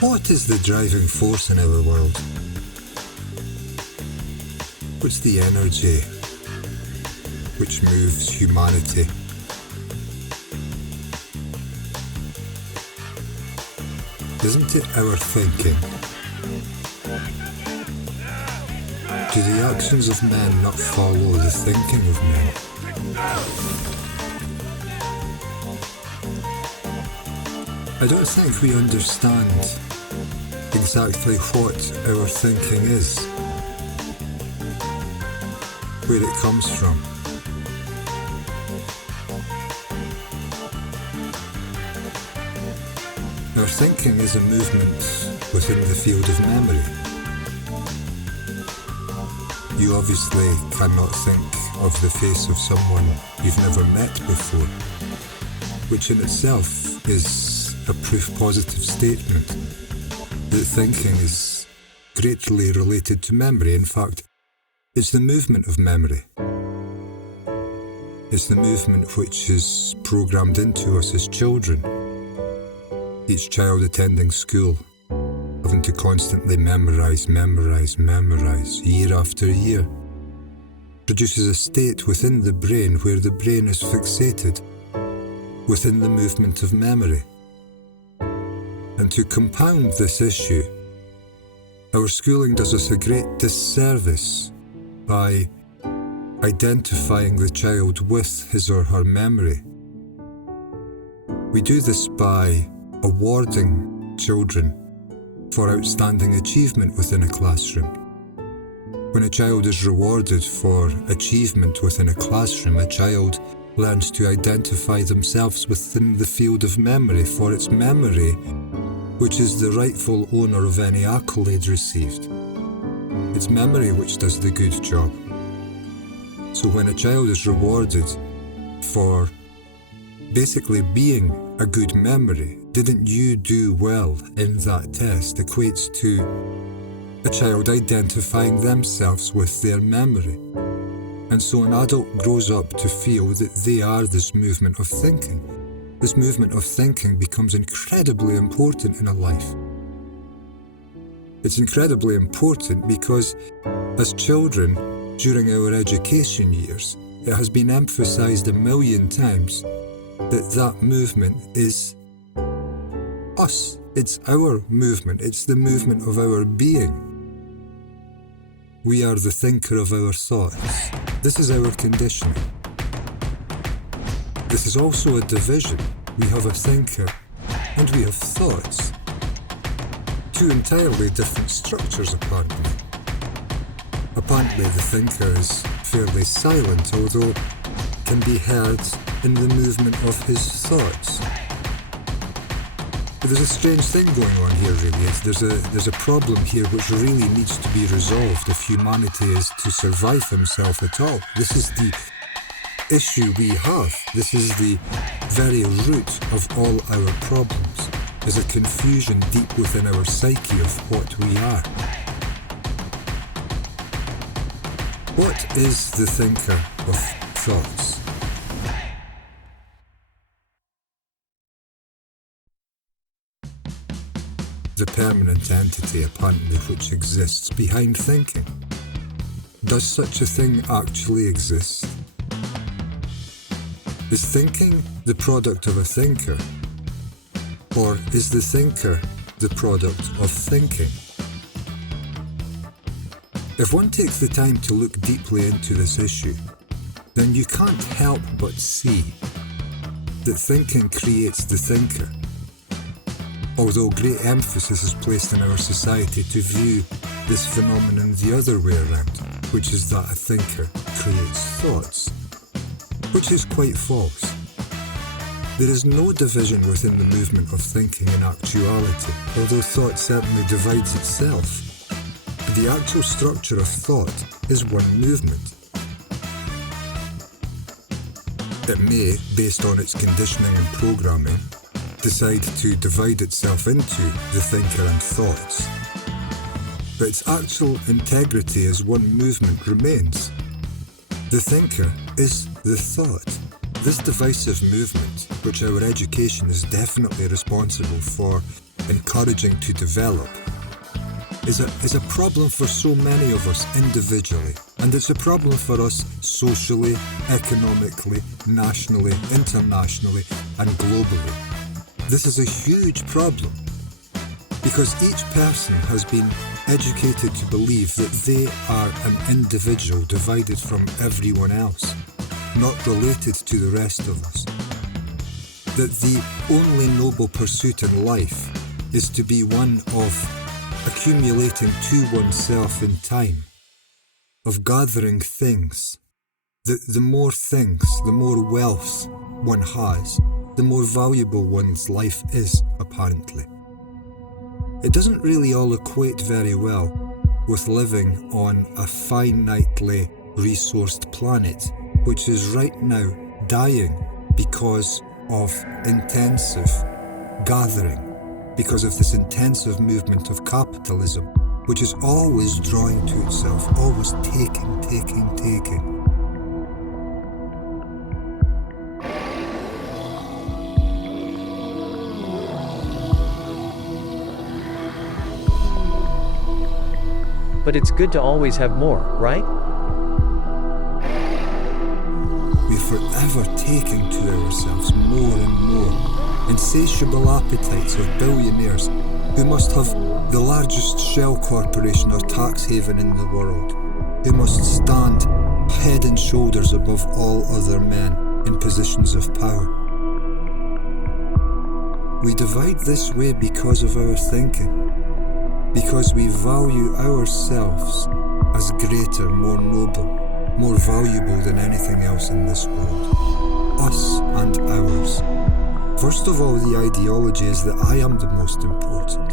What is the driving force in our world? What's the energy which moves humanity? Isn't it our thinking? Do the actions of men not follow the thinking of men? I don't think we understand exactly what our thinking is, where it comes from. Our thinking is a movement within the field of memory. You obviously cannot think of the face of someone you've never met before, which in itself is a proof positive statement that thinking is greatly related to memory. In fact, it's the movement of memory. It's the movement which is programmed into us as children. Each child attending school, having to constantly memorize year after year, produces a state within the brain where the brain is fixated within the movement of memory. And to compound this issue, our schooling does us a great disservice by identifying the child with his or her memory. We do this by awarding children for outstanding achievement within a classroom. When a child is rewarded for achievement within a classroom, a child learns to identify themselves within the field of memory, for it's memory which is the rightful owner of any accolade received. It's memory which does the good job. So when a child is rewarded for basically being a good memory, didn't you do well in that test, equates to a child identifying themselves with their memory. And so an adult grows up to feel that they are this movement of thinking. This movement of thinking becomes incredibly important in a life. It's incredibly important because as children, during our education years, it has been emphasized a million times that that movement is us. It's our movement. It's the movement of our being. We are the thinker of our thoughts. This is our conditioning. This is also a division. We have a thinker and we have thoughts. Two entirely different structures, apparently. Apparently the thinker is fairly silent, although can be heard in the movement of his thoughts. But there's a strange thing going on here, really. There's a problem here which really needs to be resolved if humanity is to survive himself at all. This is the issue we have. This is the very root of all our problems, is a confusion deep within our psyche of what we are. What is the thinker of thoughts? The permanent entity, apparently, which exists behind thinking. Does such a thing actually exist? Is thinking the product of a thinker? Or is the thinker the product of thinking? If one takes the time to look deeply into this issue, then you can't help but see that thinking creates the thinker. Although great emphasis is placed in our society to view this phenomenon the other way around, which is that a thinker creates thoughts, which is quite false. There is no division within the movement of thinking in actuality, although thought certainly divides itself. The actual structure of thought is one movement. It may, based on its conditioning and programming, decide to divide itself into the thinker and thoughts. But its actual integrity as one movement remains. The thinker is the thought. This divisive movement, which our education is definitely responsible for encouraging to develop, is a problem for so many of us individually, and it's a problem for us socially, economically, nationally, internationally, and globally. This is a huge problem because each person has been educated to believe that they are an individual divided from everyone else, not related to the rest of us. That the only noble pursuit in life is to be one of accumulating to oneself in time, of gathering things. The more things, the more wealth one has, the more valuable one's life is, apparently. It doesn't really all equate very well with living on a finitely resourced planet, which is right now dying because of intensive gathering, because of this intensive movement of capitalism, which is always drawing to itself, always taking. But it's good to always have more, right? We're forever taking to ourselves more and more, insatiable appetites of billionaires who must have the largest shell corporation or tax haven in the world, who must stand head and shoulders above all other men in positions of power. We divide this way because of our thinking, because we value ourselves as greater, more noble, more valuable than anything else in this world. Us and ours. First of all, the ideology is that I am the most important,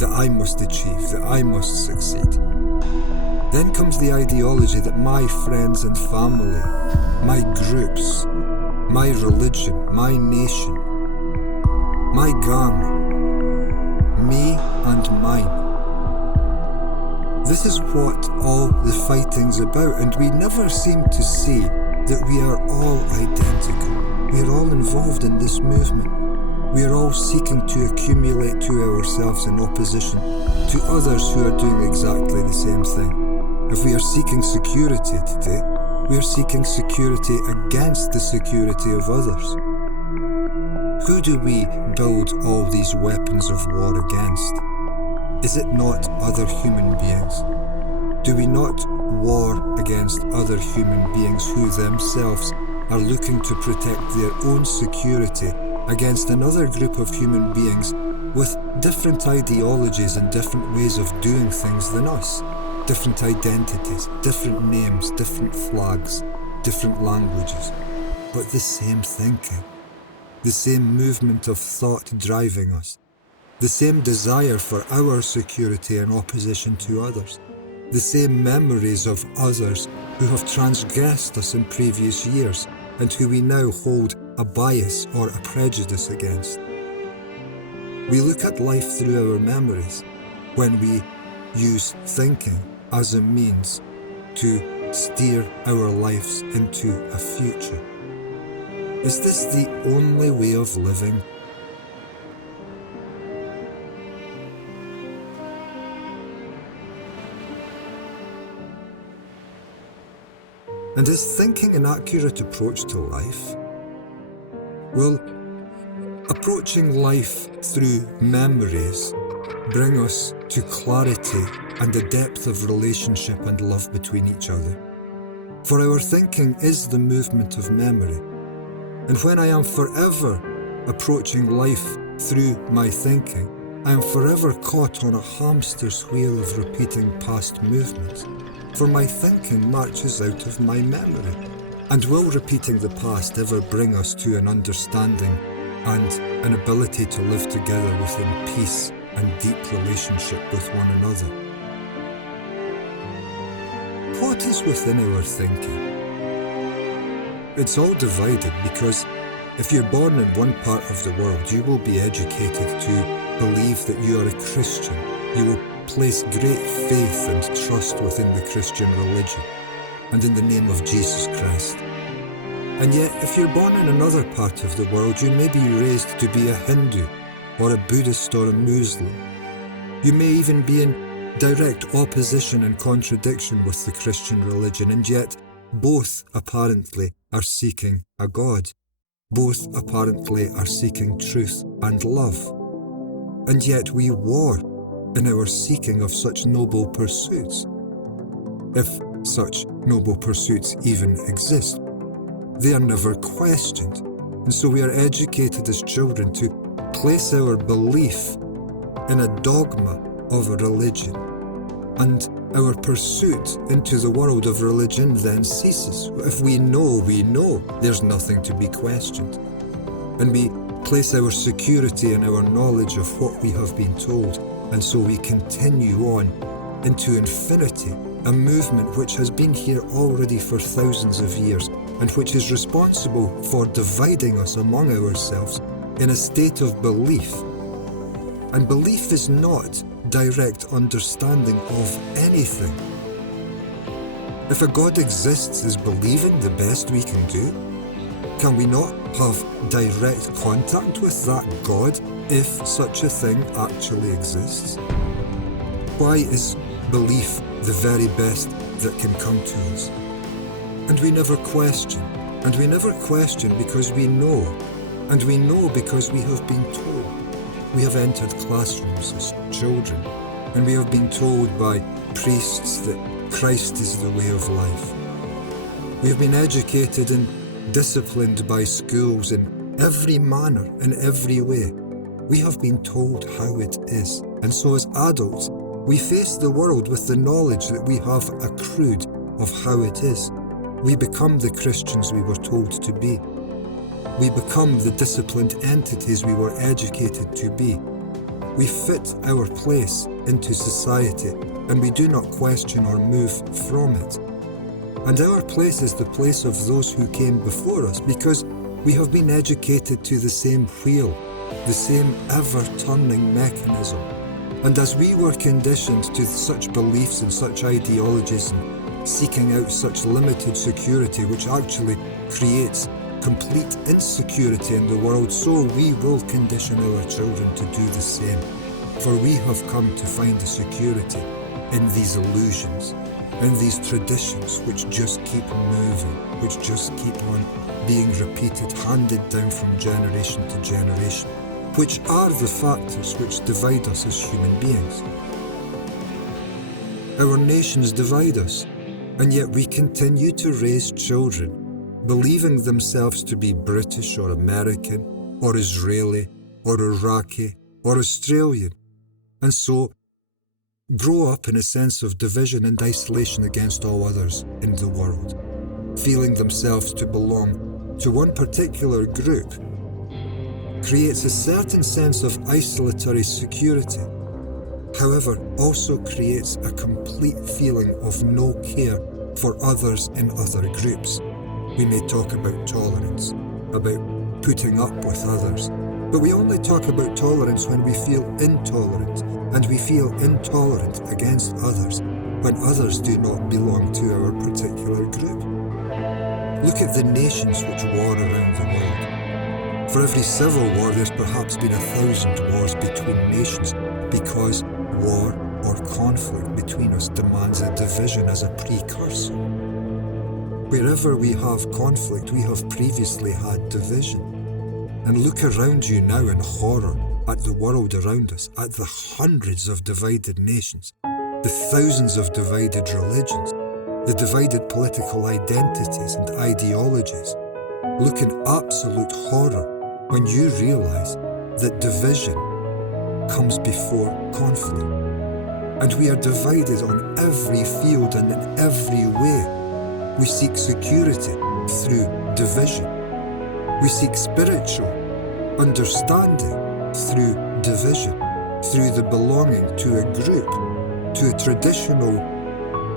that I must achieve, that I must succeed. Then comes the ideology that my friends and family, my groups, my religion, my nation, my gang, me and mine. This is what all the fighting's about, and we never seem to see that we are all identical. We are all involved in this movement. We are all seeking to accumulate to ourselves in opposition to others who are doing exactly the same thing. If we are seeking security today, we are seeking security against the security of others. Who do we build all these weapons of war against? Is it not other human beings? Do we not war against other human beings who themselves are looking to protect their own security against another group of human beings with different ideologies and different ways of doing things than us? Different identities, different names, different flags, different languages, but the same thinking. The same movement of thought driving us, the same desire for our security in opposition to others, the same memories of others who have transgressed us in previous years and who we now hold a bias or a prejudice against. We look at life through our memories when we use thinking as a means to steer our lives into a future. Is this the only way of living? And is thinking an accurate approach to life? Will approaching life through memories bring us to clarity and a depth of relationship and love between each other? For our thinking is the movement of memory. And when I am forever approaching life through my thinking, I am forever caught on a hamster's wheel of repeating past movements, for my thinking marches out of my memory. And will repeating the past ever bring us to an understanding and an ability to live together within peace and deep relationship with one another? What is within our thinking? It's all divided because if you're born in one part of the world, you will be educated to believe that you are a Christian. You will place great faith and trust within the Christian religion and in the name of Jesus Christ. And yet, if you're born in another part of the world, you may be raised to be a Hindu, or a Buddhist, or a Muslim. You may even be in direct opposition and contradiction with the Christian religion, and yet both apparently are seeking a God. Both apparently are seeking truth and love. And yet we war in our seeking of such noble pursuits, if such noble pursuits even exist. They are never questioned, and so we are educated as children to place our belief in a dogma of a religion, and our pursuit into the world of religion then ceases. If we know, there's nothing to be questioned, and we place our security in our knowledge of what we have been told, and so we continue on into infinity, a movement which has been here already for thousands of years, and which is responsible for dividing us among ourselves in a state of belief. And belief is not direct understanding of anything. If a God exists, is believing the best we can do? Can we not have direct contact with that God if such a thing actually exists? Why is belief the very best that can come to us? And we never question. And we never question because we know. And we know because we have been told. We have entered classrooms as children, and we have been told by priests that Christ is the way of life. We have been educated and disciplined by schools in every manner, in every way. We have been told how it is. And so as adults, we face the world with the knowledge that we have accrued of how it is. We become the Christians we were told to be. We become the disciplined entities we were educated to be. We fit our place into society, and we do not question or move from it. And our place is the place of those who came before us, because we have been educated to the same wheel, the same ever-turning mechanism. And as we were conditioned to such beliefs and such ideologies, and seeking out such limited security, which actually creates complete insecurity in the world, so we will condition our children to do the same. For we have come to find the security in these illusions, in these traditions which just keep moving, which just keep on being repeated, handed down from generation to generation, which are the factors which divide us as human beings. Our nations divide us, and yet we continue to raise children believing themselves to be British or American or Israeli or Iraqi or Australian, and so grow up in a sense of division and isolation against all others in the world, feeling themselves to belong to one particular group, creates a certain sense of isolatory security. However, also creates a complete feeling of no care for others in other groups. We may talk about tolerance, about putting up with others, but we only talk about tolerance when we feel intolerant, and we feel intolerant against others when others do not belong to our particular group. Look at the nations which war around the world. For every civil war, there's perhaps been 1,000 wars between nations, because war or conflict between us demands a division as a precursor. Wherever we have conflict, we have previously had division. And look around you now in horror at the world around us, at the hundreds of divided nations, the thousands of divided religions, the divided political identities and ideologies. Look in absolute horror when you realize that division comes before conflict. And we are divided on every field and in every way. We seek security through division. We seek spiritual understanding through division, through the belonging to a group, to a traditional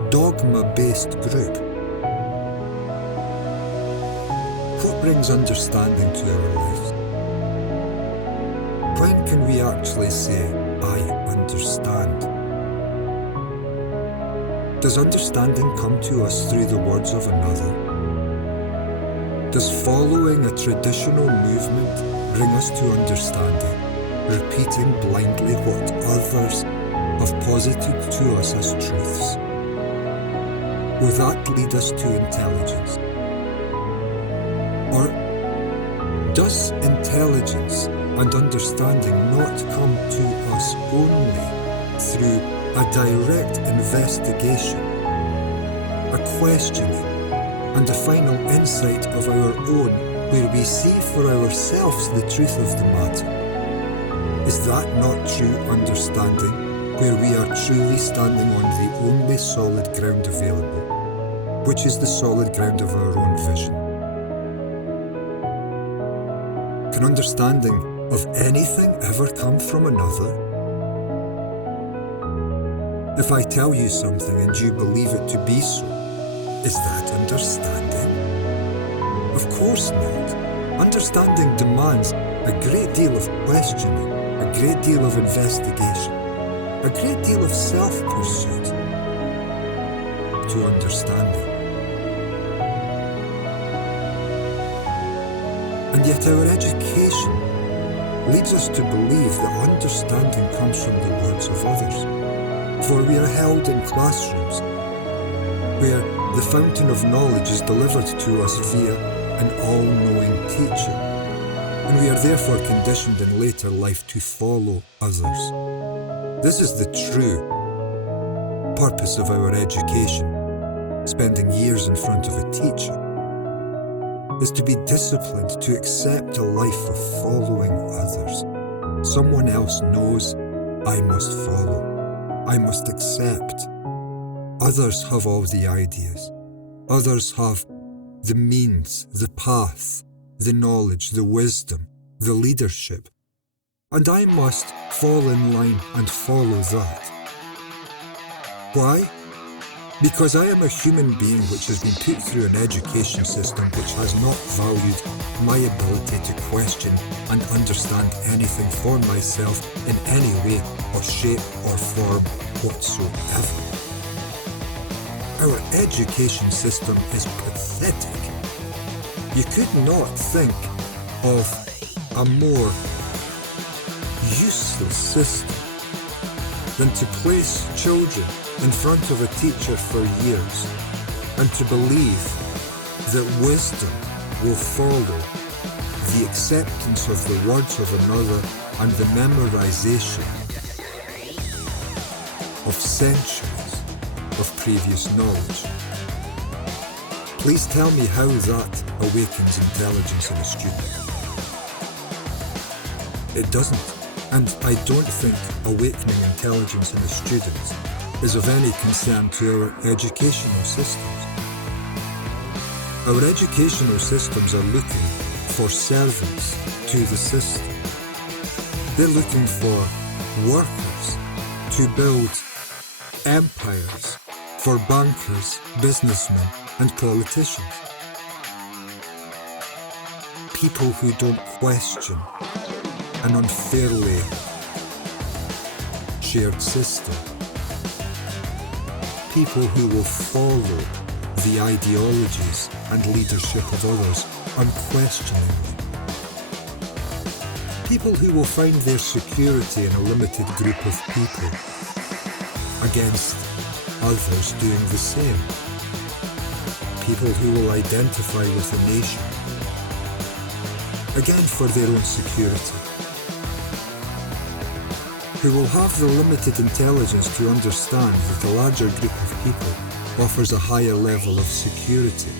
dogma-based group. What brings understanding to our lives? When can we actually say, I understand? Does understanding come to us through the words of another? Does following a traditional movement bring us to understanding, repeating blindly what others have posited to us as truths? Will that lead us to intelligence? Or does intelligence and understanding not come to us only through a direct investigation, a questioning, and a final insight of our own where we see for ourselves the truth of the matter? Is that not true understanding, where we are truly standing on the only solid ground available, which is the solid ground of our own vision? Can understanding of anything ever come from another? If I tell you something and you believe it to be so, is that understanding? Of course not. Understanding demands a great deal of questioning, a great deal of investigation, a great deal of self-pursuit to understanding. And yet our education leads us to believe that understanding comes from the words of others. For we are held in classrooms where the fountain of knowledge is delivered to us via an all-knowing teacher, and we are therefore conditioned in later life to follow others. This is the true purpose of our education, spending years in front of a teacher, is to be disciplined to accept a life of following others. Someone else knows, I must follow. I must accept. Others have all the ideas. Others have the means, the path, the knowledge, the wisdom, the leadership. And I must fall in line and follow that. Why? Because I am a human being which has been put through an education system which has not valued my ability to question and understand anything for myself in any way or shape or form whatsoever. Our education system is pathetic. You could not think of a more useless system than to place children in front of a teacher for years and to believe that wisdom will follow the acceptance of the words of another and the memorization of centuries of previous knowledge. Please tell me how that awakens intelligence in a student. It doesn't, and I don't think awakening intelligence in a student is of any concern to our educational systems. Our educational systems are looking for servants to the system. They're looking for workers to build empires for bankers, businessmen, and politicians. People who don't question an unfairly shared system. People who will follow the ideologies and leadership of others unquestioningly. People who will find their security in a limited group of people against others doing the same. People who will identify with a nation, again for their own security. Who will have the limited intelligence to understand that a larger group of people offers a higher level of security,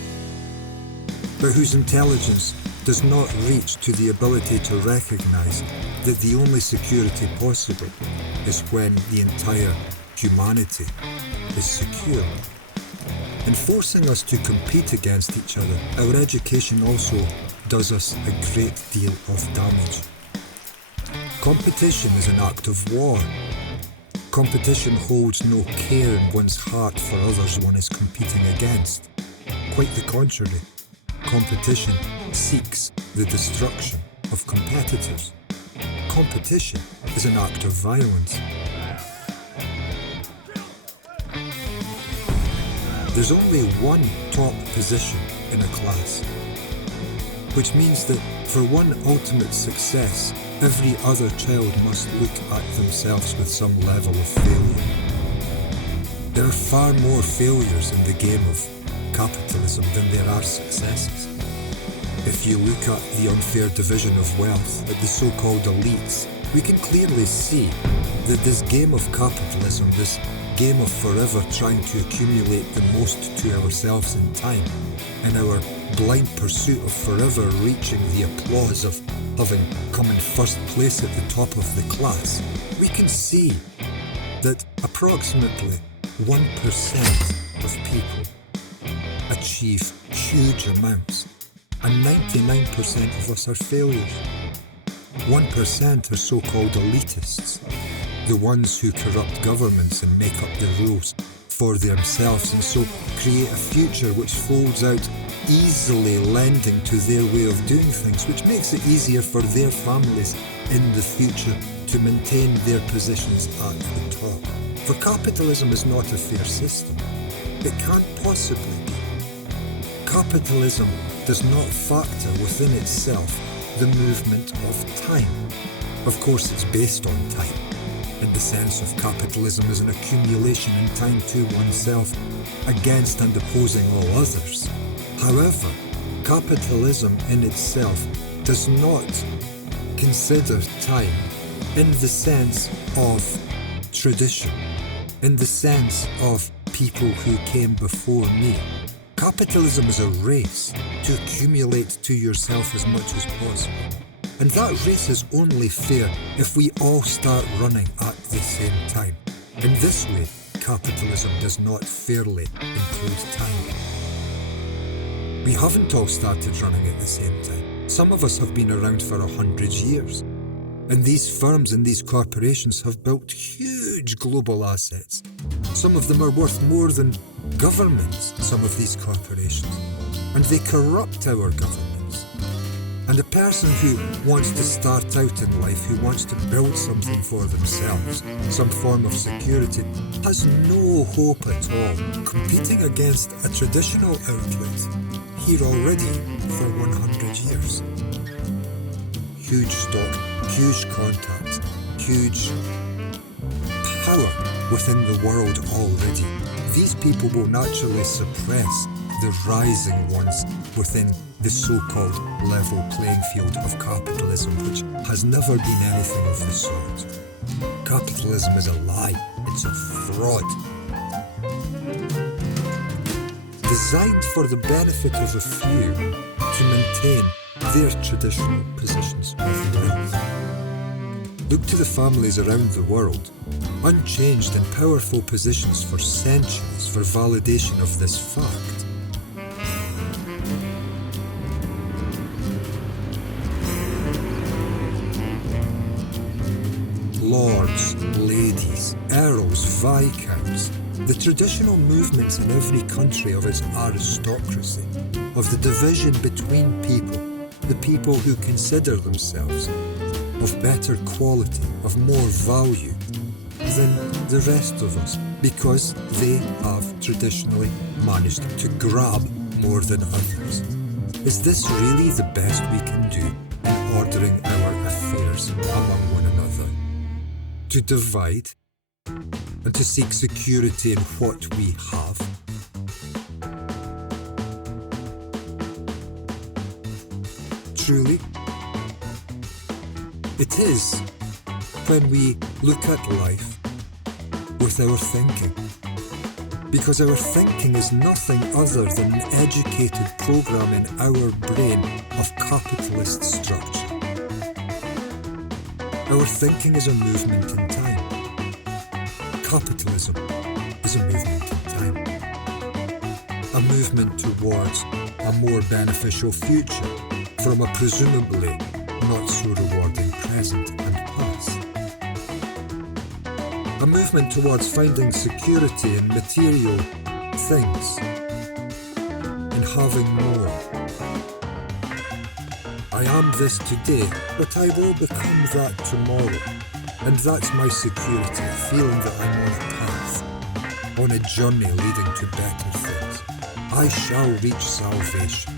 but whose intelligence does not reach to the ability to recognize that the only security possible is when the entire humanity is secure. In forcing us to compete against each other, our education also does us a great deal of damage. Competition is an act of war. Competition holds no care in one's heart for others one is competing against. Quite the contrary, competition seeks the destruction of competitors. Competition is an act of violence. There's only one top position in a class. which means that for one ultimate success, every other child must look at themselves with some level of failure. There are far more failures in the game of capitalism than there are successes. If you look at the unfair division of wealth at the so-called elites, we can clearly see that this game of capitalism, this game of forever trying to accumulate the most to ourselves in time, in our blind pursuit of forever reaching the applause of having come in first place at the top of the class, we can see that approximately 1% of people achieve huge amounts, and 99% of us are failures. 1% are so-called elitists, the ones who corrupt governments and make up the rules for themselves and so create a future which folds out easily, lending to their way of doing things, which makes it easier for their families in the future to maintain their positions at the top. For capitalism is not a fair system. It can't possibly be. Capitalism does not factor within itself the movement of time. Of course, it's based on time, in the sense of capitalism as an accumulation in time to oneself against and opposing all others. However, capitalism in itself does not consider time in the sense of tradition, in the sense of people who came before me. Capitalism is a race to accumulate to yourself as much as possible. And that race is only fair if we all start running at the same time. In this way, capitalism does not fairly include time. We haven't all started running at the same time. Some of us have been around for 100 years. And these firms and these corporations have built huge global assets. Some of them are worth more than governments, some of these corporations. And they corrupt our governments. And a person who wants to start out in life, who wants to build something for themselves, some form of security, has no hope at all competing against a traditional outlet here already for 100 years. Huge stock, huge contacts, huge power within the world already. These people will naturally suppress the rising ones within the so-called level playing field of capitalism, which has never been anything of the sort. Capitalism is a lie. It's a fraud. Designed for the benefit of a few to maintain their traditional positions of wealth. Look to the families around the world, unchanged in powerful positions for centuries for validation of this fact. Lords, ladies, earls, viscounts, the traditional movements in every country of its aristocracy, of the division between people, the people who consider themselves of better quality, of more value than the rest of us, because they have traditionally managed to grab more than others. Is this really the best we can do in ordering our affairs among one another? To divide and to seek security in what we have? Truly, it is when we look at life with our thinking, because our thinking is nothing other than an educated program in our brain of capitalist structure. Our thinking is a movement in time. Capitalism is a movement in time. A movement towards a more beneficial future from a presumably not so rewarding present and past. A movement towards finding security in material things, in having more. I am this today, but I will become that tomorrow. And that's my security, feeling that I'm on a path, on a journey leading to better things. I shall reach salvation.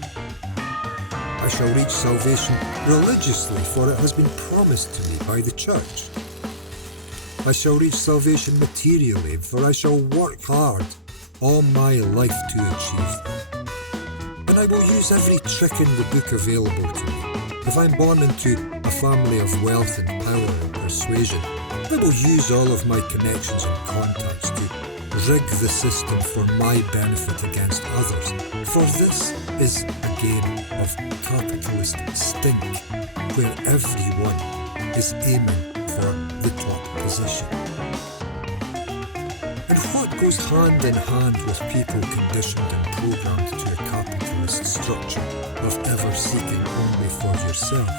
I shall reach salvation religiously, for it has been promised to me by the church. I shall reach salvation materially, for I shall work hard all my life to achieve them. And I will use every trick in the book available to me. If I'm born into a family of wealth and power and persuasion, I will use all of my connections and contacts to rig the system for my benefit against others. For this is a game of capitalist stink, where everyone is aiming for the top position. And what goes hand in hand with people conditioned and programmed to a capitalist structure of ever seeking only for yourself?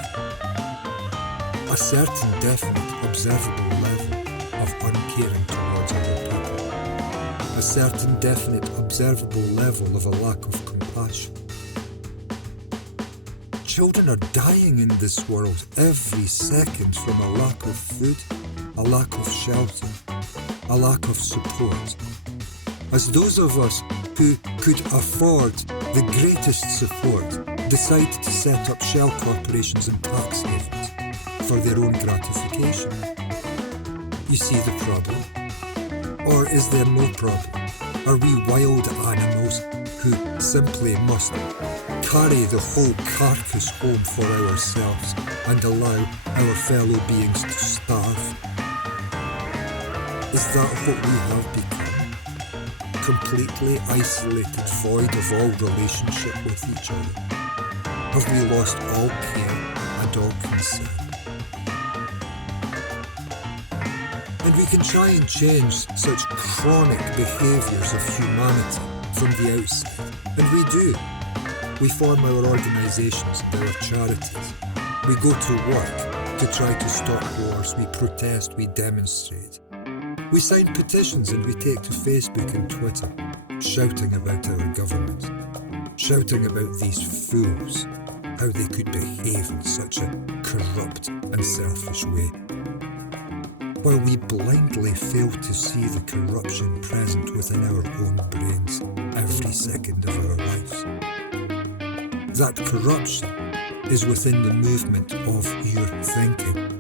A certain definite, observable level of uncaring towards other people. A certain definite, observable level of a lack of compassion. Children are dying in this world every second from a lack of food, a lack of shelter, a lack of support. As those of us who could afford the greatest support decide to set up shell corporations and tax havens for their own gratification. You see the problem? Or is there no problem? Are we wild animals who simply must carry the whole carcass home for ourselves and allow our fellow beings to starve? Is that what we have become? Completely isolated, void of all relationship with each other? Have we lost all care and all concern? And we can try and change such chronic behaviours of humanity from the outside. And we do. We form our organisations and our charities. We go to work to try to stop wars. We protest, we demonstrate. We sign petitions and we take to Facebook and Twitter, shouting about our government, shouting about these fools, how they could behave in such a corrupt and selfish way, while we blindly fail to see the corruption present within our own brains every second of our lives. That corruption is within the movement of your thinking.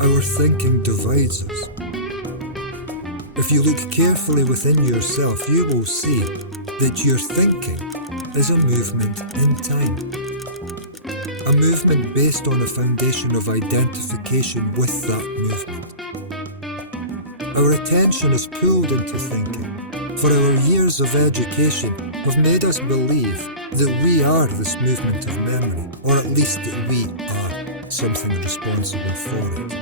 Our thinking divides us. If you look carefully within yourself, you will see that your thinking is a movement in time. A movement based on a foundation of identification with that movement. Our attention is pulled into thinking, for our years of education have made us believe that we are this movement of memory, or at least that we are something responsible for it.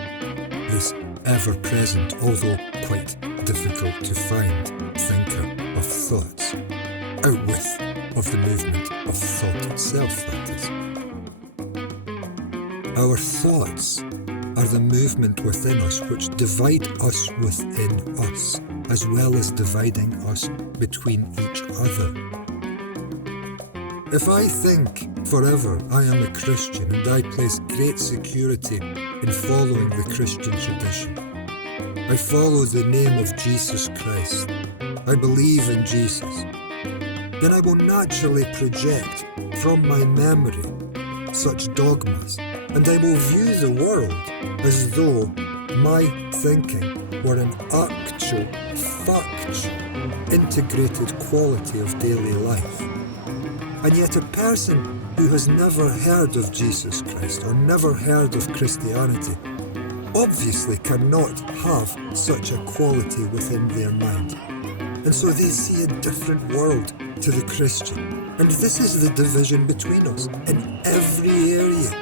This ever-present, although quite difficult to find, thinker of thoughts, outwith of the movement of thought itself, that is. Our thoughts are the movement within us which divide us within us, as well as dividing us between each other. If I think forever I am a Christian and I place great security in following the Christian tradition, I follow the name of Jesus Christ, I believe in Jesus, then I will naturally project from my memory such dogmas, and I will view the world as though my thinking were an actual, factual, integrated quality of daily life. And yet a person who has never heard of Jesus Christ or never heard of Christianity obviously cannot have such a quality within their mind. And so they see a different world to the Christian. And this is the division between us in every area.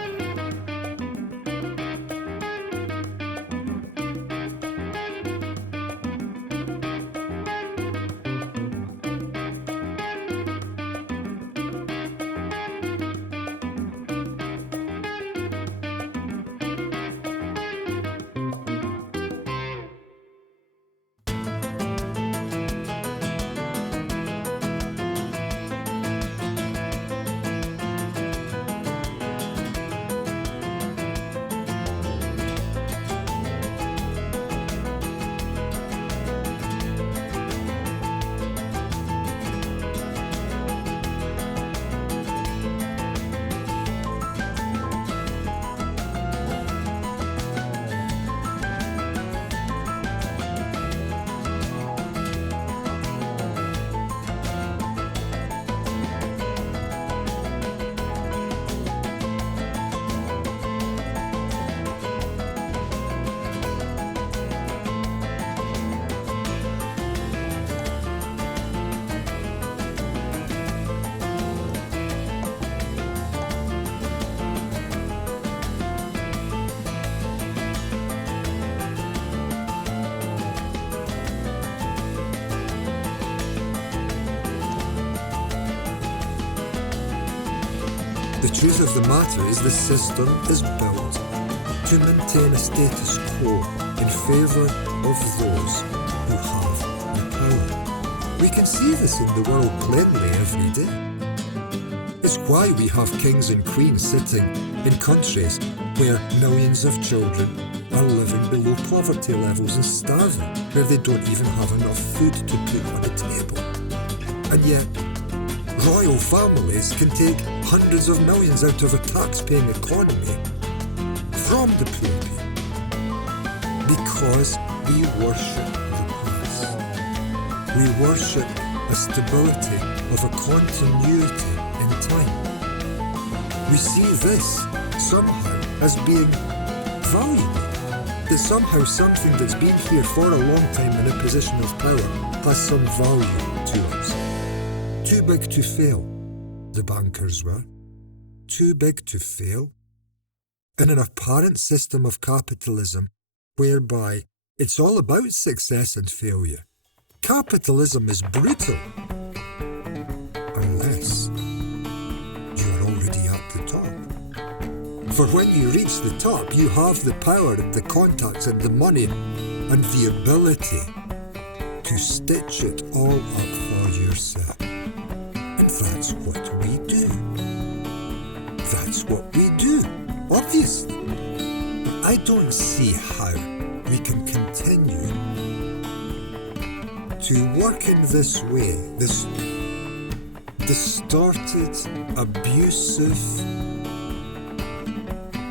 truth of the matter is the system is built to maintain a status quo in favour of those who have the power. We can see this in the world plainly every day. It's why we have kings and queens sitting in countries where millions of children are living below poverty levels and starving, where they don't even have enough food to put on the table. And yet, royal families can take hundreds of millions out of a tax-paying economy from the poor people because we worship the past. We worship a stability of a continuity in time. We see this somehow as being valuable, that somehow something that's been here for a long time in a position of power has some value to us. Too big to fail, the bankers were. Too big to fail. In an apparent system of capitalism whereby it's all about success and failure, capitalism is brutal. Unless you are already at the top. For when you reach the top, you have the power and the contacts and the money and the ability to stitch it all up for yourself. And that's what we do. That's what we do, obviously. But I don't see how we can continue to work in this way, this distorted, abusive,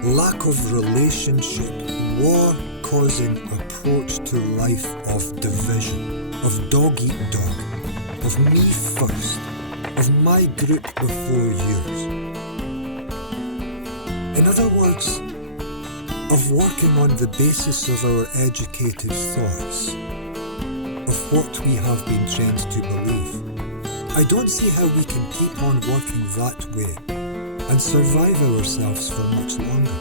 lack of relationship, war-causing approach to life of division, of dog-eat-dog, of me first, of my group before yours. In other words, of working on the basis of our educated thoughts, of what we have been trained to believe. I don't see how we can keep on working that way and survive ourselves for much longer.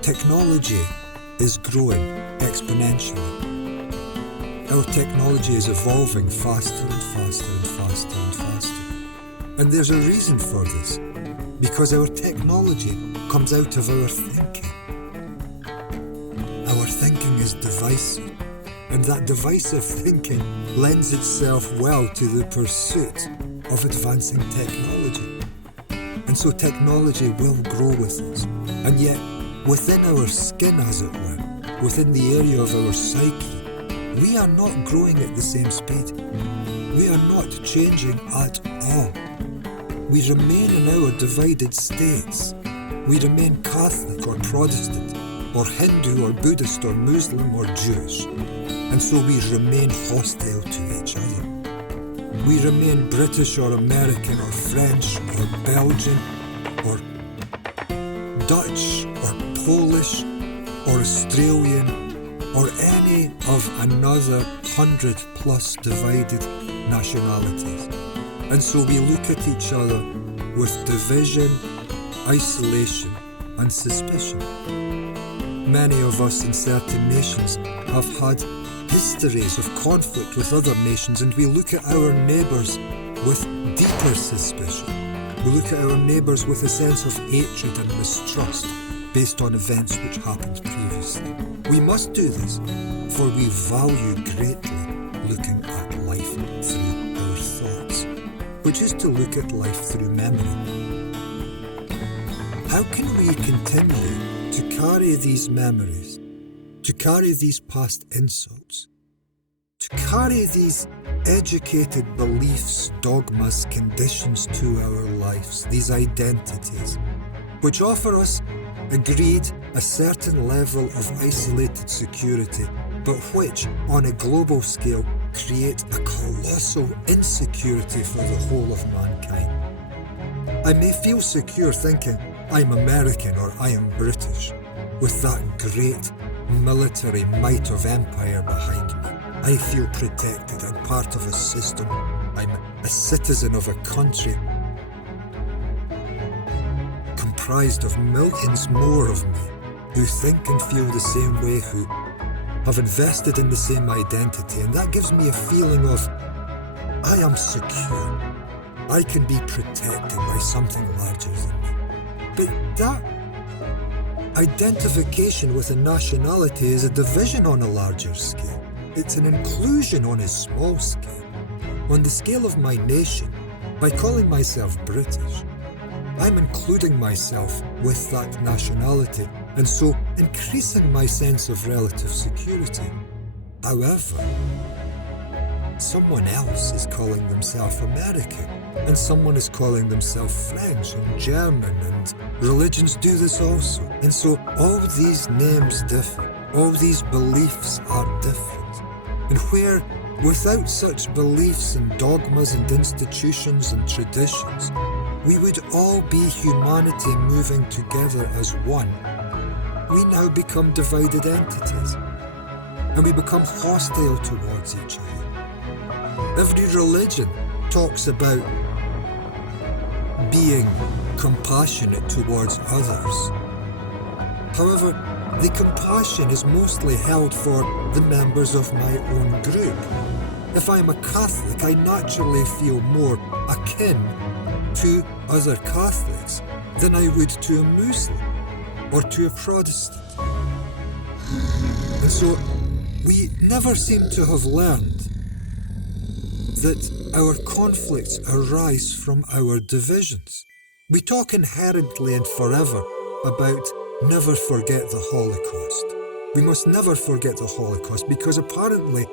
Technology is growing exponentially. Our technology is evolving faster and faster and faster and faster. And there's a reason for this, because our technology comes out of our thinking. Our thinking is divisive, and that divisive thinking lends itself well to the pursuit of advancing technology. And so technology will grow with us. And yet, within our skin, as it were, within the area of our psyche, we are not growing at the same speed. We are not changing at all. We remain in our divided states. We remain Catholic or Protestant, or Hindu or Buddhist or Muslim or Jewish. And so we remain hostile to each other. We remain British or American or French or Belgian or Dutch or Polish or Australian or any of another 100+ divided nationalities. And so we look at each other with division, isolation and suspicion. Many of us in certain nations have had histories of conflict with other nations, and we look at our neighbours with deeper suspicion. We look at our neighbours with a sense of hatred and mistrust based on events which happened previously. We must do this, for we value greatly looking at life through our thoughts, which is to look at life through memory. How can we continue to carry these memories, to carry these past insults, to carry these educated beliefs, dogmas, conditions to our lives, these identities, which offer us, agreed, a certain level of isolated security, but which, on a global scale, create a colossal insecurity for the whole of mankind. I may feel secure thinking I'm American or I am British, with that great military might of empire behind me. I feel protected and part of a system. I'm a citizen of a country comprised of millions more of me who think and feel the same way, who have invested in the same identity, and that gives me a feeling of I am secure. I can be protected by something larger than me. But that identification with a nationality is a division on a larger scale. It's an inclusion on a small scale. On the scale of my nation, by calling myself British, I'm including myself with that nationality and so increasing my sense of relative security. However, someone else is calling themselves American, and someone is calling themselves French and German, and religions do this also. And so all these names differ, all these beliefs are different. And where, without such beliefs and dogmas and institutions and traditions, we would all be humanity moving together as one, we now become divided entities, and we become hostile towards each other. Every religion talks about being compassionate towards others. However, the compassion is mostly held for the members of my own group. If I'm a Catholic, I naturally feel more akin to other Catholics than I would to a Muslim or to a Protestant. And so we never seem to have learned that our conflicts arise from our divisions. We talk inherently and forever about never forget the Holocaust. We must never forget the Holocaust because apparently,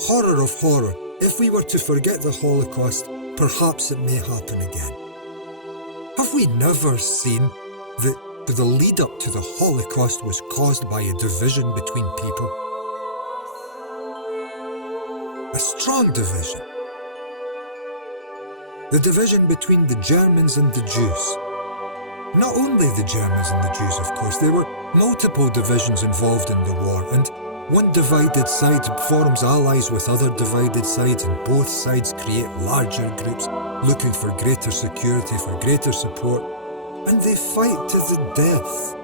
horror of horror, if we were to forget the Holocaust, perhaps it may happen again. Have we never seen that the lead up to the Holocaust was caused by a division between people? A strong division. The division between the Germans and the Jews. Not only the Germans and the Jews, of course, there were multiple divisions involved in the war, and one divided side forms allies with other divided sides, and both sides create larger groups looking for greater security, for greater support, and they fight to the death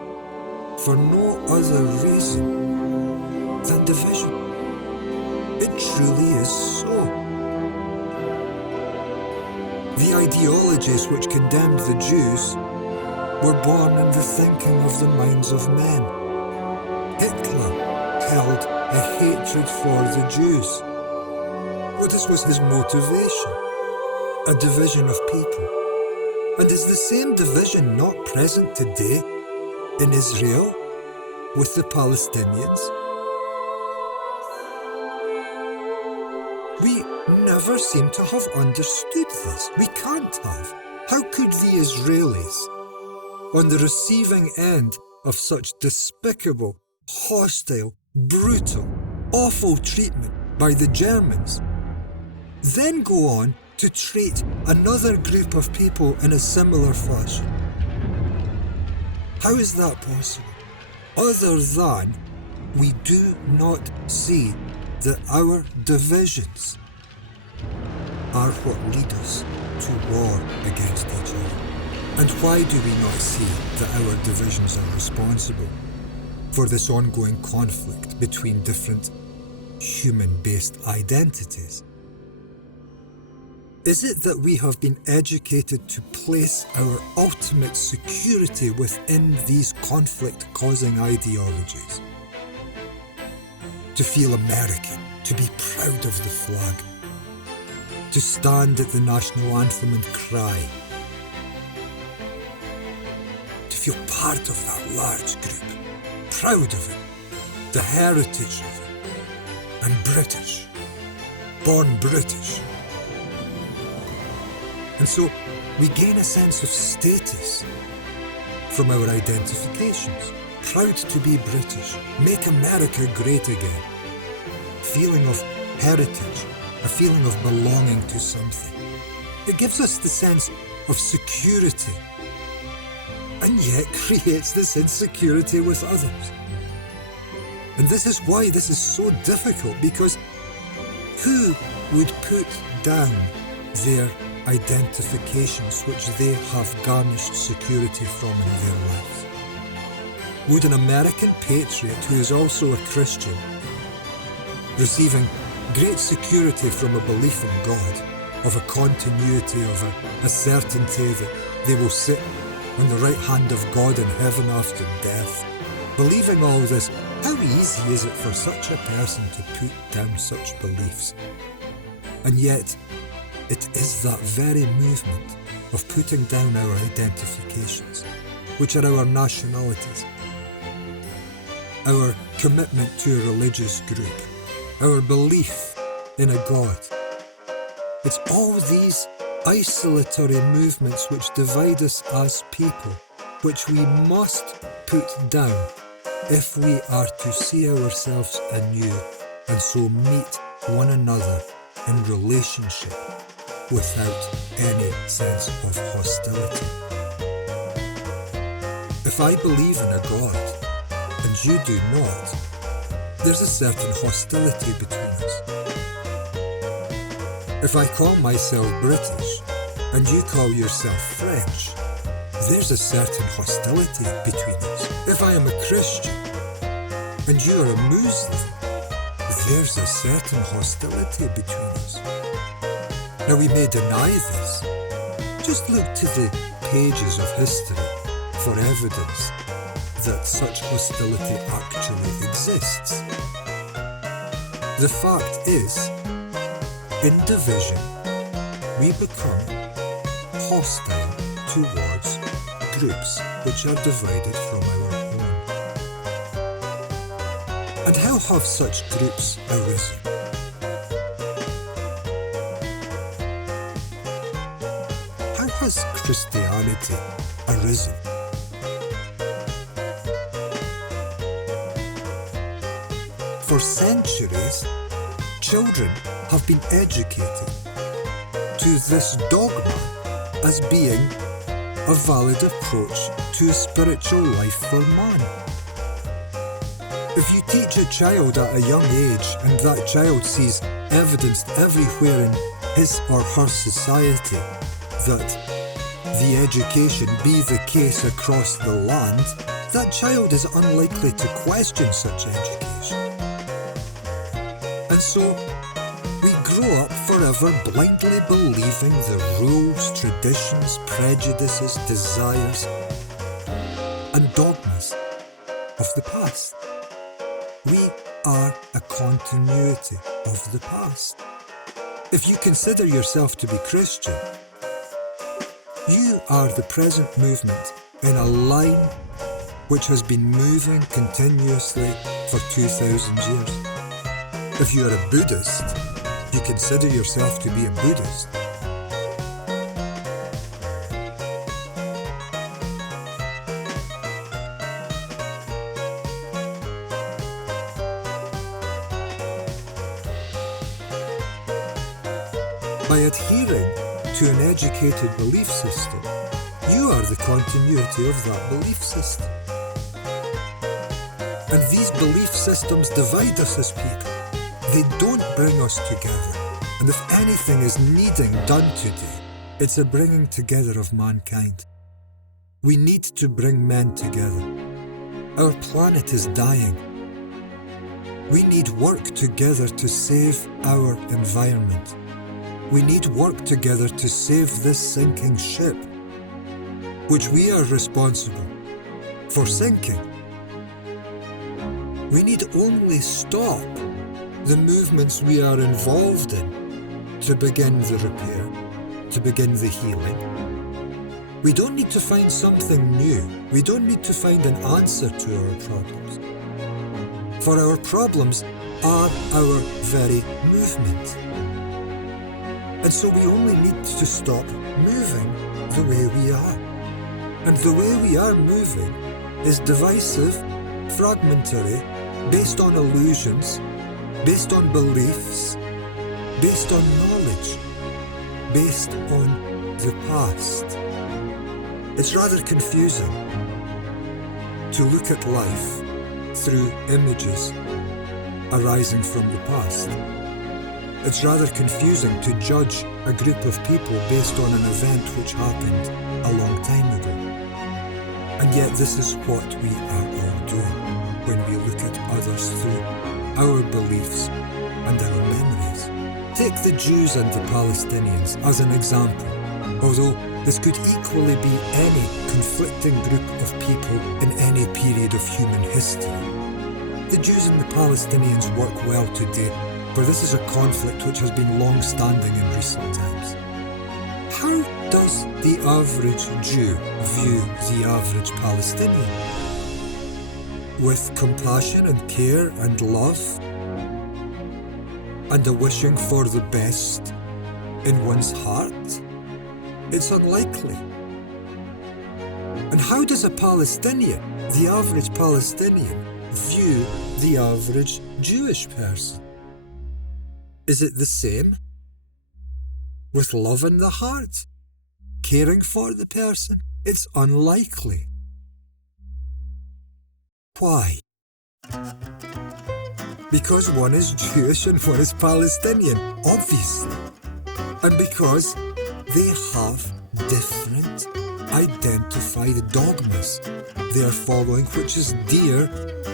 for no other reason than division. It truly is so. The ideologies which condemned the Jews were born in the thinking of the minds of men. Hitler held a hatred for the Jews. Well, this was his motivation, a division of people. And is the same division not present today in Israel with the Palestinians? We never seem to have understood this. We can't have. How could the Israelis, on the receiving end of such despicable, hostile, brutal, awful treatment by the Germans, then go on to treat another group of people in a similar fashion? How is that possible? Other than we do not see that our divisions are what lead us to war against each other. And why do we not see that our divisions are responsible for this ongoing conflict between different human-based identities? Is it that we have been educated to place our ultimate security within these conflict-causing ideologies? To feel American, to be proud of the flag, to stand at the national anthem and cry, to feel part of that large group, proud of it, the heritage of it, and British, born British. And so we gain a sense of status from our identifications. Proud to be British, make America great again. Feeling of heritage, a feeling of belonging to something. It gives us the sense of security, and yet creates this insecurity with others. And this is why this is so difficult, because who would put down their identifications which they have garnished security from in their lives? Would an American patriot who is also a Christian, receiving great security from a belief in God, of a continuity, of a certainty that they will sit on the right hand of God in heaven after death. Believing all this, how easy is it for such a person to put down such beliefs? And yet, it is that very movement of putting down our identifications, which are our nationalities, our commitment to a religious group, our belief in a God. It's all these isolatory movements which divide us as people, which we must put down if we are to see ourselves anew and so meet one another in relationship without any sense of hostility. If I believe in a God and you do not, there's a certain hostility between us. If I call myself British and you call yourself French, there's a certain hostility between us. If I am a Christian and you are a Muslim, there's a certain hostility between us. Now we may deny this. Just look to the pages of history for evidence that such hostility actually exists. The fact is, in division, we become hostile towards groups which are divided from our own. And how have such groups arisen? How has Christianity arisen? For centuries, children have been educated to this dogma as being a valid approach to a spiritual life for man. If you teach a child at a young age and that child sees evidenced everywhere in his or her society that the education be the case across the land, that child is unlikely to question such education. And so we grow up forever blindly believing the rules, traditions, prejudices, desires, and dogmas of the past. We are a continuity of the past. If you consider yourself to be Christian, you are the present movement in a line which has been moving continuously for 2,000 years. If you are a Buddhist, you consider yourself to be a Buddhist. By adhering to an educated belief system, you are the continuity of that belief system. And these belief systems divide us as people. They don't bring us together. And if anything is needing done today, it's a bringing together of mankind. We need to bring men together. Our planet is dying. We need work together to save our environment. We need work together to save this sinking ship, which we are responsible for sinking. We need only stop the movements we are involved in to begin the repair, to begin the healing. We don't need to find something new. We don't need to find an answer to our problems. For our problems are our very movement. And so we only need to stop moving the way we are. And the way we are moving is divisive, fragmentary, based on illusions, based on beliefs, based on knowledge, based on the past. It's rather confusing to look at life through images arising from the past. It's rather confusing to judge a group of people based on an event which happened a long time ago. And yet this is what we are all doing when we look at others through our beliefs and our memories. Take the Jews and the Palestinians as an example, although this could equally be any conflicting group of people in any period of human history. The Jews and the Palestinians work well today, for this is a conflict which has been long-standing in recent times. How does the average Jew view the average Palestinian? With compassion and care and love, and a wishing for the best in one's heart? It's unlikely. And how does a Palestinian, the average Palestinian, view the average Jewish person? Is it the same? With love in the heart? Caring for the person? It's unlikely. Why? Because one is Jewish and one is Palestinian, obviously. And because they have different identified dogmas they are following, which is dear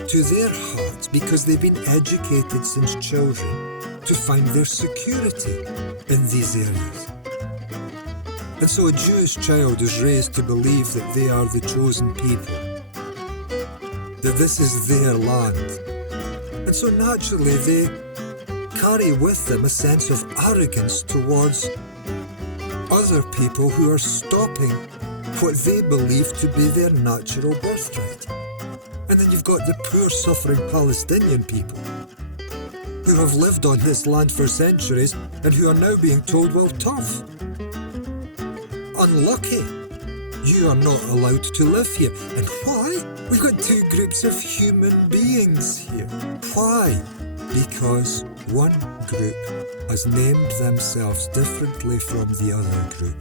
to their hearts because they've been educated since children to find their security in these areas. And so a Jewish child is raised to believe that they are the chosen people, that this is their land. And so naturally they carry with them a sense of arrogance towards other people who are stopping what they believe to be their natural birthright. And then you've got the poor suffering Palestinian people who have lived on this land for centuries and who are now being told, well, tough. Unlucky. You are not allowed to live here. And why? We've got two groups of human beings here. Why? Because one group has named themselves differently from the other group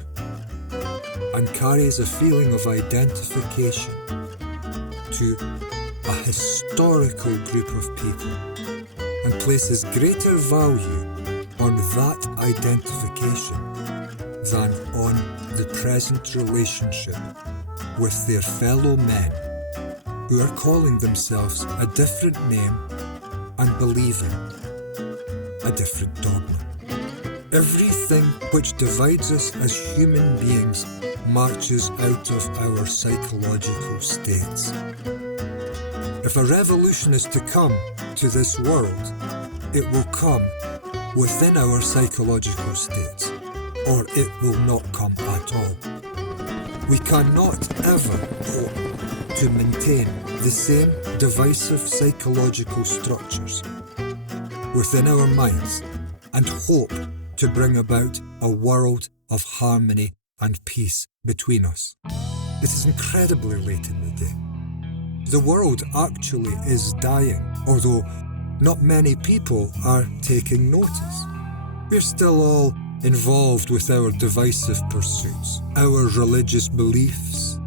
and carries a feeling of identification to a historical group of people and places greater value on that identification than on the present relationship with their fellow men who are calling themselves a different name and believing a different dogma. Everything which divides us as human beings marches out of our psychological states. If a revolution is to come to this world, it will come within our psychological states, or it will not come at all. We cannot ever hope to maintain the same divisive psychological structures within our minds and hope to bring about a world of harmony and peace between us. It is incredibly late in the day. The world actually is dying, although not many people are taking notice. We're still all involved with our divisive pursuits, our religious beliefs,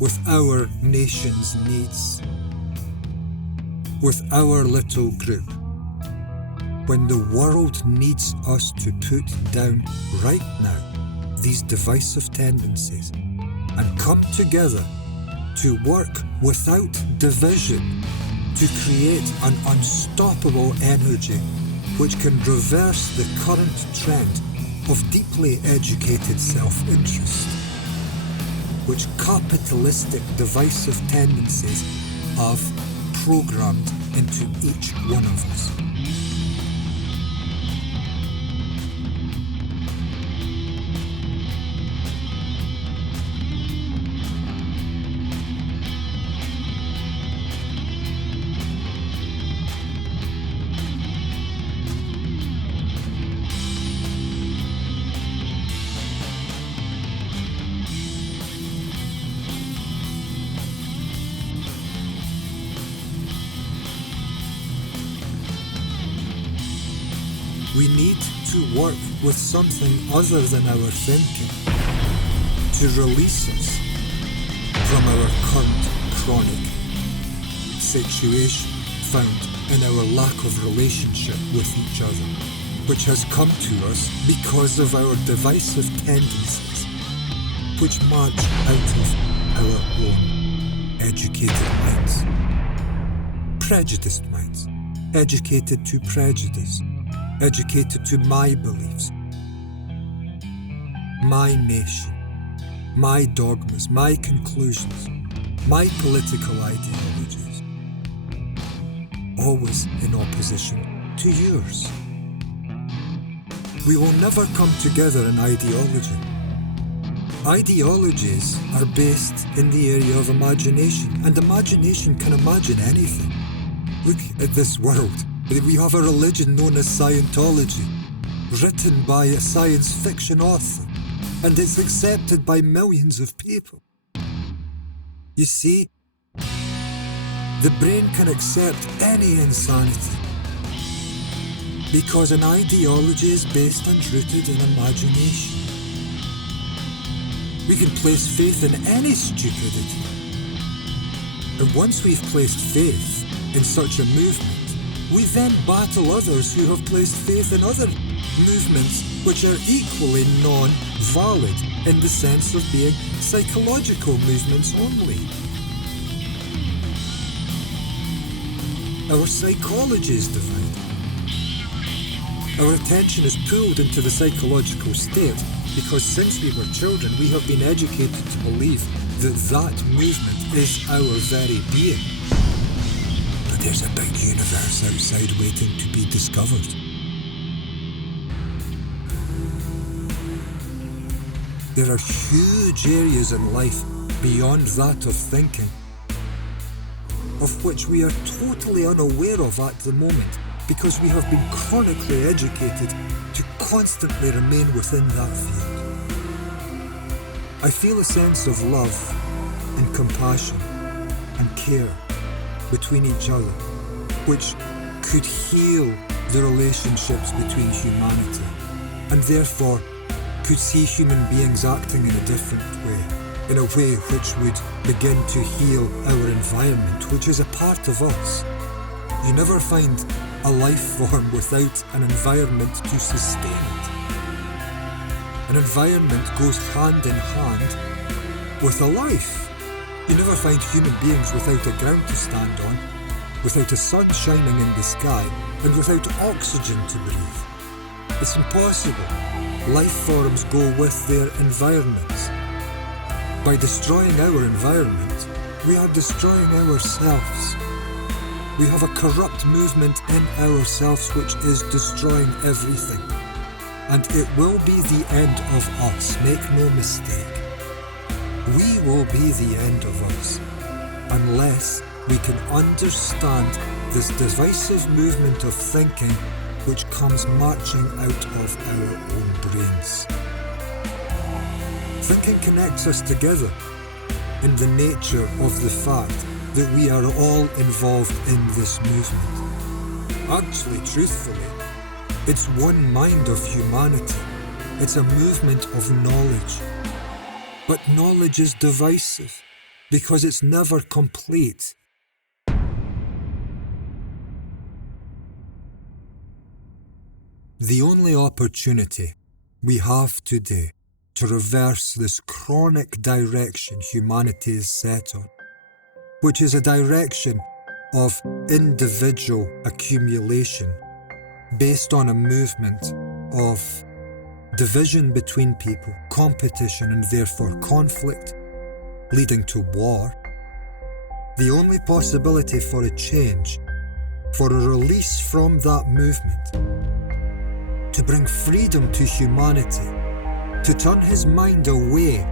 with our nation's needs, with our little group. When the world needs us to put down right now these divisive tendencies and come together to work without division to create an unstoppable energy which can reverse the current trend of deeply educated self-interest, which capitalistic divisive tendencies have programmed into each one of us. We need to work with something other than our thinking to release us from our current chronic situation found in our lack of relationship with each other, which has come to us because of our divisive tendencies, which march out of our own educated minds, prejudiced minds, educated to prejudice, educated to my beliefs, my nation, my dogmas, my conclusions, my political ideologies, always in opposition to yours. We will never come together in ideology. Ideologies are based in the area of imagination, and imagination can imagine anything. Look at this world. We have a religion known as Scientology, written by a science fiction author, and it's accepted by millions of people. You see, the brain can accept any insanity because an ideology is based and rooted in imagination. We can place faith in any stupidity. And once we've placed faith in such a movement, we then battle others who have placed faith in other movements which are equally non-valid in the sense of being psychological movements only. Our psychology is divided. Our attention is pulled into the psychological state because since we were children, we have been educated to believe that that movement is our very being. But there's a big universe outside waiting to be discovered. There are huge areas in life beyond that of thinking, of which we are totally unaware of at the moment because we have been chronically educated to constantly remain within that field. I feel a sense of love and compassion and care between each other, which could heal the relationships between humanity, and therefore could see human beings acting in a different way, in a way which would begin to heal our environment, which is a part of us. You never find a life form without an environment to sustain it. An environment goes hand in hand with a life. You never find human beings without a ground to stand on, without a sun shining in the sky, and without oxygen to breathe. It's impossible. Life forms go with their environments. By destroying our environment, we are destroying ourselves. We have a corrupt movement in ourselves which is destroying everything. And it will be the end of us, make no mistake. We will be the end of us, unless we can understand this divisive movement of thinking which comes marching out of our own brains. Thinking connects us together in the nature of the fact that we are all involved in this movement. Actually, truthfully, it's one mind of humanity. It's a movement of knowledge. But knowledge is divisive because it's never complete. The only opportunity we have today to reverse this chronic direction humanity is set on, which is a direction of individual accumulation based on a movement of division between people, competition and therefore conflict, leading to war. The only possibility for a change, for a release from that movement, to bring freedom to humanity, to turn his mind away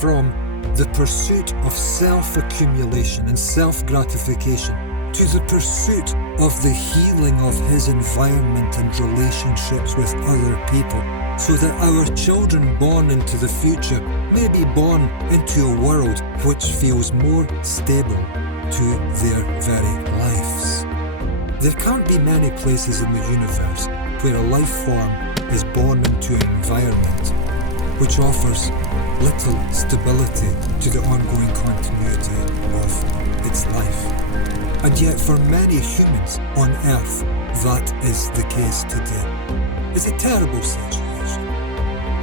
from the pursuit of self-accumulation and self-gratification to the pursuit of the healing of his environment and relationships with other people, so that our children born into the future may be born into a world which feels more stable to their very lives. There can't be many places in the universe where a life form is born into an environment which offers little stability to the ongoing continuity of its life. And yet for many humans on Earth, that is the case today. It's a terrible situation.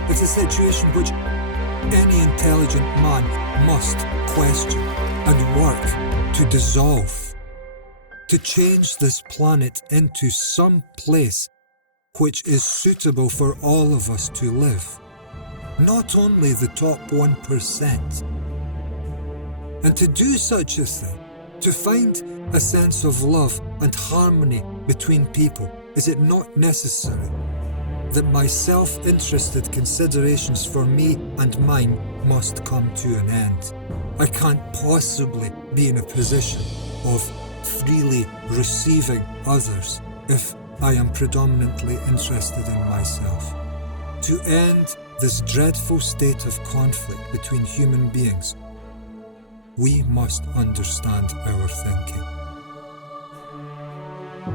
It's a situation which any intelligent man must question and work to dissolve, to change this planet into some place which is suitable for all of us to live, not only the top 1%. And to do such a thing, to find a sense of love and harmony between people, is it not necessary that my self-interested considerations for me and mine must come to an end? I can't possibly be in a position of freely receiving others if I am predominantly interested in myself. To end this dreadful state of conflict between human beings, we must understand our thinking.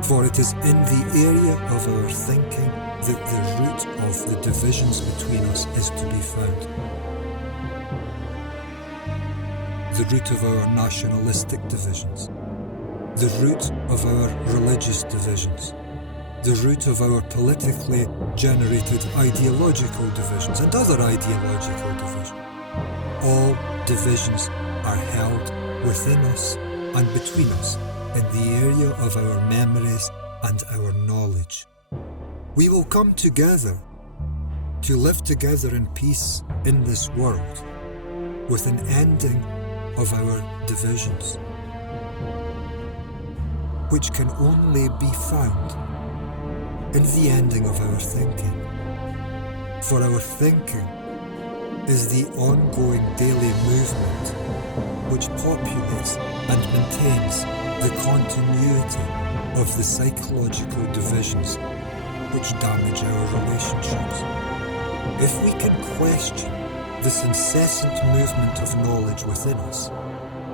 For it is in the area of our thinking that the root of the divisions between us is to be found. The root of our nationalistic divisions, the root of our religious divisions, the root of our politically generated ideological divisions and other ideological divisions. All divisions are held within us and between us in the area of our memories and our knowledge. We will come together to live together in peace in this world with an ending of our divisions, which can only be found in the ending of our thinking. For our thinking is the ongoing daily movement which populates and maintains the continuity of the psychological divisions which damage our relationships. If we can question this incessant movement of knowledge within us,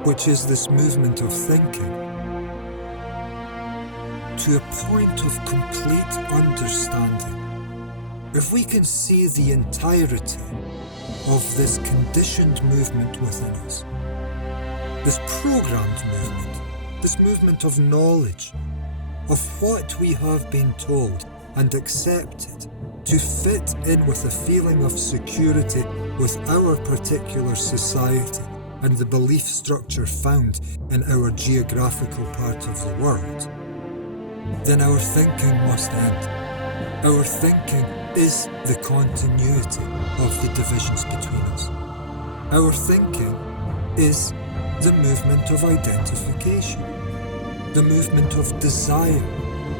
which is this movement of thinking, to a point of complete understanding, if we can see the entirety of this conditioned movement within us, this programmed movement, this movement of knowledge, of what we have been told and accepted to fit in with a feeling of security with our particular society and the belief structure found in our geographical part of the world, then our thinking must end. Our thinking is the continuity of the divisions between us. Our thinking is the movement of identification, the movement of desire,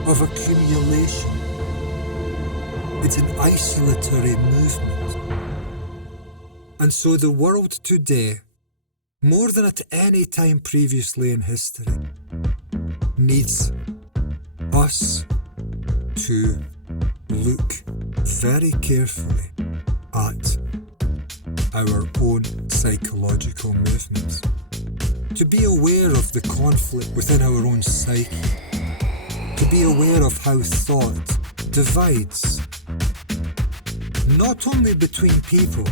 of accumulation. It's an isolatory movement. And so the world today, more than at any time previously in history, needs us to look very carefully at our own psychological movements, to be aware of the conflict within our own psyche, to be aware of how thought divides, not only between people,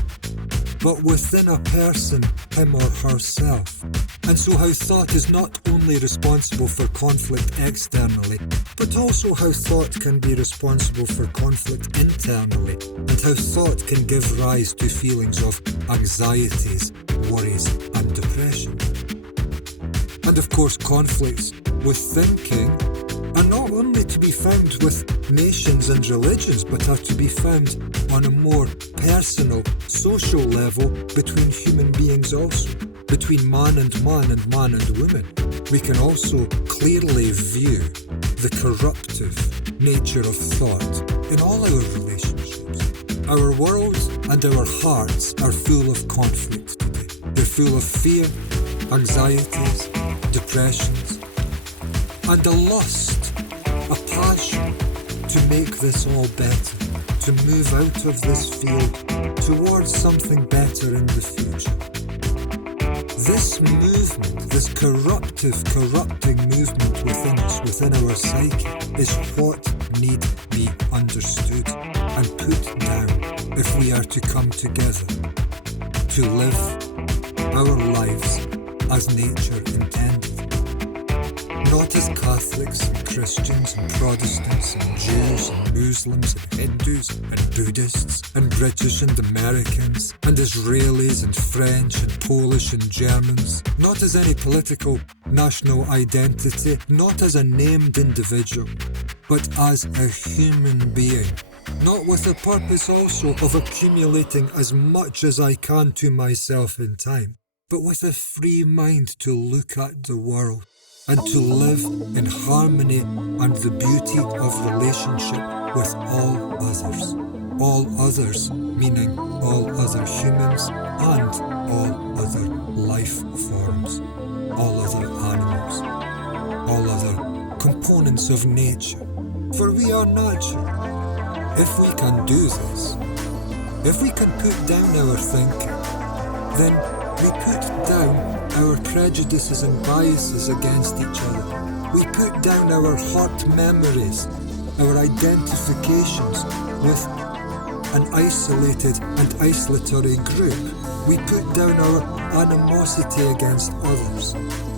but within a person, him or herself. And so how thought is not only responsible for conflict externally, but also how thought can be responsible for conflict internally, and how thought can give rise to feelings of anxieties, worries, and depression. And of course, conflicts with thinking are not only to be found with nations and religions, but are to be found on a more personal, social level between human beings also, between man and man and man and woman. We can also clearly view the corruptive nature of thought in all our relationships. Our worlds and our hearts are full of conflict today. They're full of fear, anxieties, depressions, and a lust, a passion to make this all better, to move out of this field towards something better in the future. This movement, this corrupting movement within us, within our psyche, is what need be understood and put down if we are to come together to live our lives as nature intended. Not as Catholics and Christians and Protestants and Jews and Muslims and Hindus and Buddhists and British and Americans and Israelis and French and Polish and Germans. Not as any political national identity, not as a named individual, but as a human being, not with the purpose also of accumulating as much as I can to myself in time, but with a free mind to look at the world and to live in harmony and the beauty of relationship with all others. All others meaning all other humans and all other life forms, all other animals, all other components of nature. For we are nature. If we can do this, if we can put down our thinking, then we put down our prejudices and biases against each other. We put down our hurt memories, our identifications with an isolated and isolatory group. We put down our animosity against others.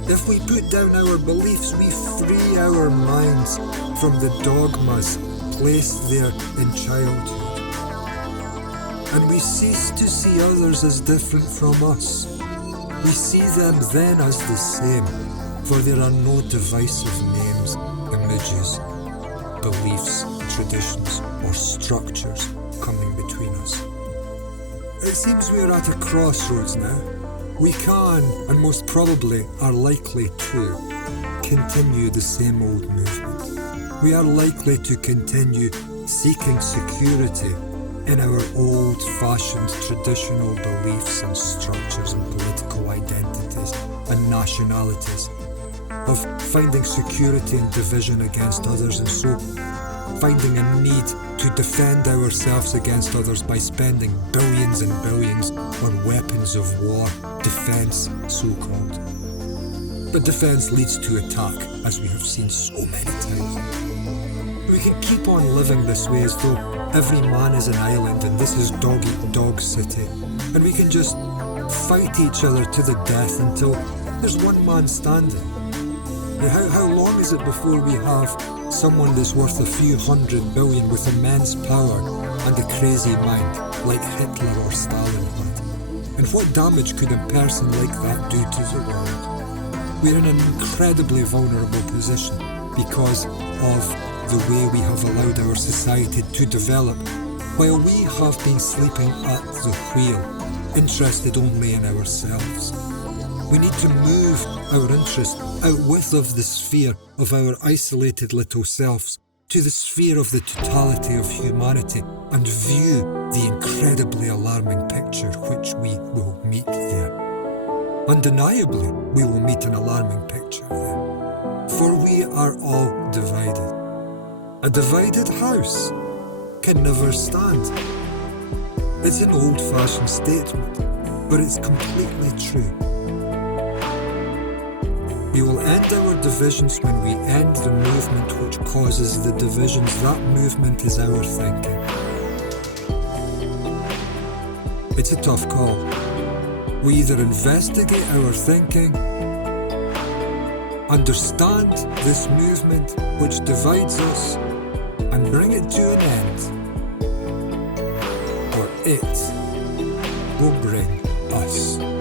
If we put down our beliefs, we free our minds from the dogmas placed there in childhood. And we cease to see others as different from us. We see them then as the same, for there are no divisive names, images, beliefs, traditions, or structures coming between us. It seems we are at a crossroads now. We can, and most probably are likely to, continue the same old movement. We are likely to continue seeking security in our old-fashioned traditional beliefs and structures and political identities and nationalities, of finding security in division against others, and so finding a need to defend ourselves against others by spending billions and billions on weapons of war, defence so-called. But defence leads to attack, as we have seen so many times. We can keep on living this way as though every man is an island and this is dog-eat-dog city, and we can just fight each other to the death until there's one man standing. How long is it before we have someone that's worth a few $100 billion with immense power and a crazy mind, like Hitler or Stalin had? And what damage could a person like that do to the world? We're in an incredibly vulnerable position because of the way we have allowed our society to develop, while we have been sleeping at the wheel, interested only in ourselves. We need to move our interest outwith of the sphere of our isolated little selves to the sphere of the totality of humanity and view the incredibly alarming picture which we will meet there. Undeniably, we will meet an alarming picture there, for we are all divided. A divided house can never stand. It's an old-fashioned statement, but it's completely true. We will end our divisions when we end the movement which causes the divisions. That movement is our thinking. It's a tough call. We either investigate our thinking, understand this movement which divides us, and bring it to an end, or it will bring us.